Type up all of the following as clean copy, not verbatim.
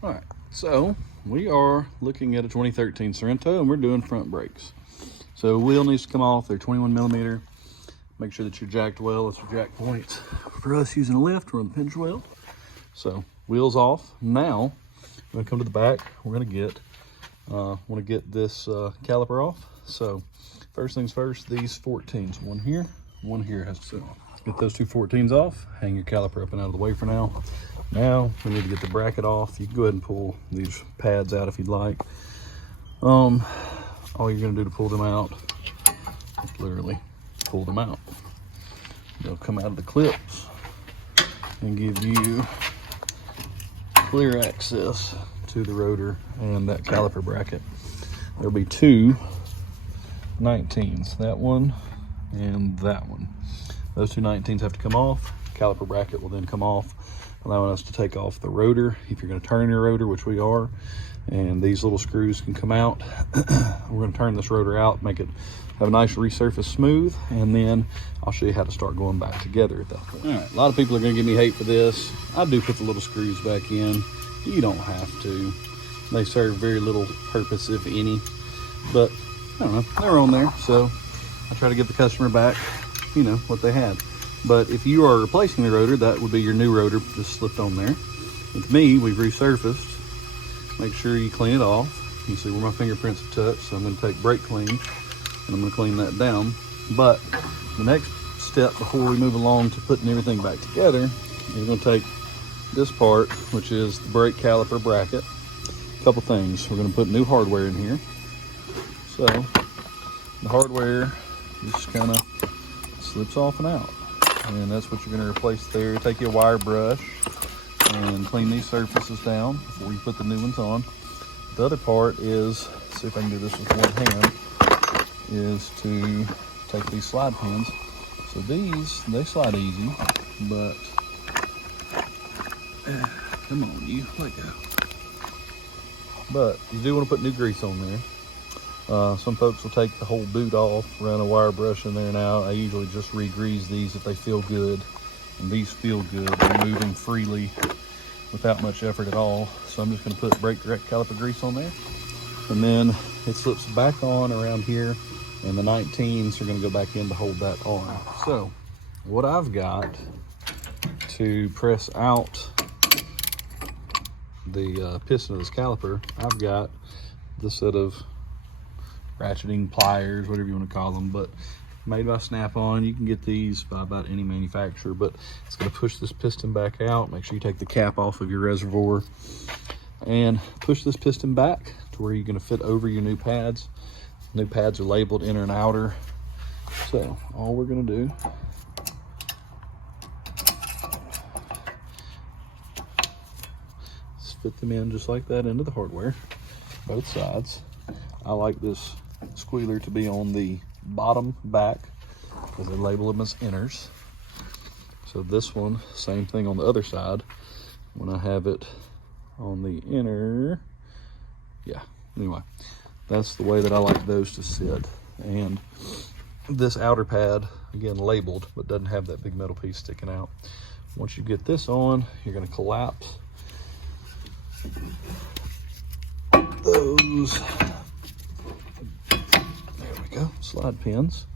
All right, so we are looking at a 2013 Sorento and we're doing front brakes. So wheel needs to come off. They're 21 millimeter. Make sure that you're jacked well. That's your jack points. For us using a lift, we're on the pinch wheel. So wheels off. Now we're gonna come to the back. We're gonna get want to get this caliper off. So first things first, these 14s, one here has to sit on. Get those two 14s off, hang your caliper up and out of the way for now. Now we need to get the bracket off. You can go ahead and pull these pads out if you'd like. All you're gonna do to pull them out, literally pull them out. They'll come out of the clips and give you clear access to the rotor and that caliper bracket. There'll be two 19s, that one and that one. Those two 19s have to come off. Caliper bracket will then come off, allowing us to take off the rotor if you're going to turn your rotor, which we are. And these little screws can come out. We're going to turn this rotor out, make it have a nice resurface smooth, and then I'll show you how to start going back together at that point. All right, a lot of people are going to give me hate for this. I do put the little screws back in. You don't have to. They serve very little purpose, if any. But I don't know, they're on there, so I try to give the customer back, you know, what they had. But if you are replacing the rotor, that would be your new rotor just slipped on there. With me, we've resurfaced. Make sure you clean it off. You can see where my fingerprints have touched, so I'm going to take brake clean and I'm going to clean that down. But the next step before we move along to putting everything back together is going to take this part, which is the brake caliper bracket. A couple things. We're going to put new hardware in here. So the hardware just kind of slips off and out, and that's what you're going to replace there. Take your wire brush and clean these surfaces down before you put the new ones on. The other part is, see if I can do this with one hand, is to take these slide pins. So these, they slide easy, but come on, you let go. But you do want to put new grease on there. Some folks will take the whole boot off, run a wire brush in there and out. I usually just re-grease these if they feel good, and these feel good. They're moving freely without much effort at all. So I'm just going to put brake direct caliper grease on there, and then it slips back on around here, and the 19s are going to go back in to hold that on. So what I've got to press out the piston of this caliper, I've got this set of ratcheting pliers, whatever you want to call them, but made by Snap-on. You can get these by about any manufacturer, but it's going to push this piston back out. Make sure you take the cap off of your reservoir and push this piston back to where you're going to fit over your new pads. New pads are labeled inner and outer. So all we're going to do is fit them in just like that into the hardware, both sides. I like this squealer to be on the bottom back because they label them as inners. So this one, same thing on the other side. When I have it on the inner, yeah, anyway, that's the way that I like those to sit. And this outer pad, again labeled, but doesn't have that big metal piece sticking out. Once you get this on, you're going to collapse those, slide pins,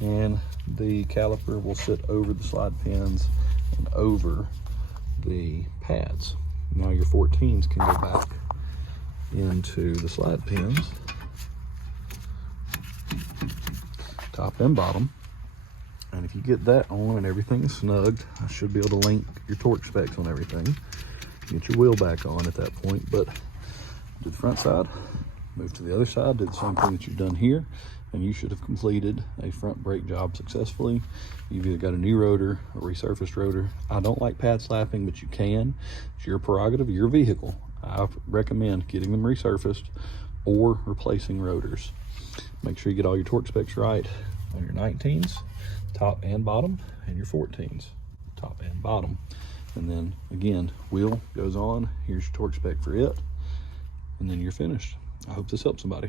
and the caliper will sit over the slide pins and over the pads. Now your 14s can go back into the slide pins, top and bottom. And if you get that on and everything is snugged, I should be able to link your torque specs on everything. Get your wheel back on at that point. But do the front side, move to the other side, do the same thing that you've done here, and you should have completed a front brake job successfully. You've either got a new rotor, a resurfaced rotor. I don't like pad slapping, but you can. It's your prerogative of your vehicle. I recommend getting them resurfaced or replacing rotors. Make sure you get all your torque specs right on your 19s, top and bottom, and your 14s, top and bottom. And then again, wheel goes on, here's your torque spec for it, and then you're finished. I hope this helps somebody.